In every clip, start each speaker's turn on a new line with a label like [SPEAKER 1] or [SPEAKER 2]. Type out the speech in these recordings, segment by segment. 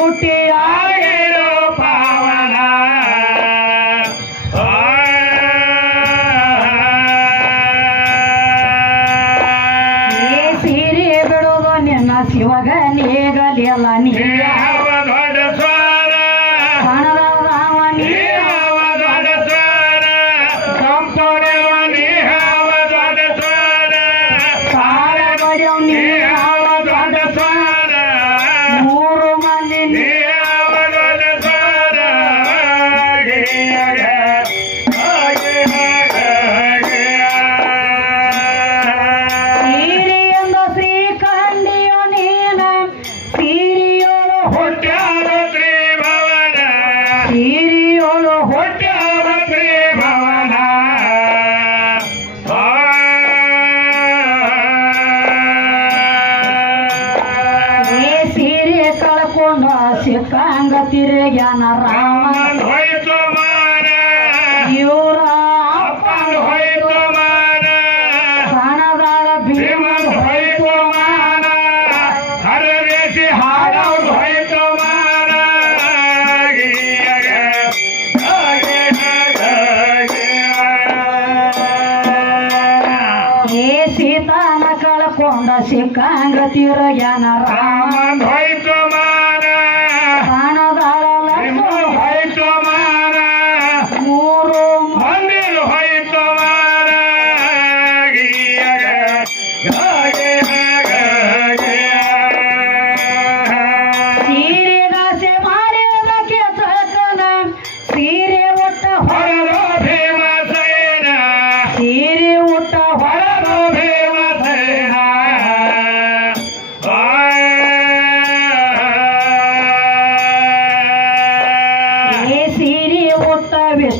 [SPEAKER 1] ಗುಟ್ಟಿಯಾಗಿರೋ ಪಾವನ.
[SPEAKER 2] ಸೀರೆ ಬಿಡೋದು ನಿನ್ನ ಶಿವಗಲಿಗಲಿಯಲ್ಲ ನೀ.
[SPEAKER 1] ದೊಡ್ಡ ಏವವನ ಪರಮಾಧಿಯ ಆಯೇ ಹಗೇ ಆ ಶ್ರೀಯಂದ
[SPEAKER 2] ಶ್ರೀ ಖಂಡಿಯ ನೀನ ಶ್ರೀಯೋ ಹೊಟ್ಟಾರೋ ಕಂಗ ತಿರುಗ್ಯಾನ
[SPEAKER 1] ರಾಮನ
[SPEAKER 2] ಸೀತಾನ ಕಳ್ಕೊಂಡ ಸಿಕ್ಕಂಗ ತಿರುಗ್ಯಾನ ರಾಮ.
[SPEAKER 1] ಹೋಯ್ತು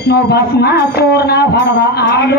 [SPEAKER 2] ವಿಷ್ಣು ಭಸ್ಮ ಪೂರ್ಣ ಹೊಡೆದ
[SPEAKER 1] ಆಂಧ್ರ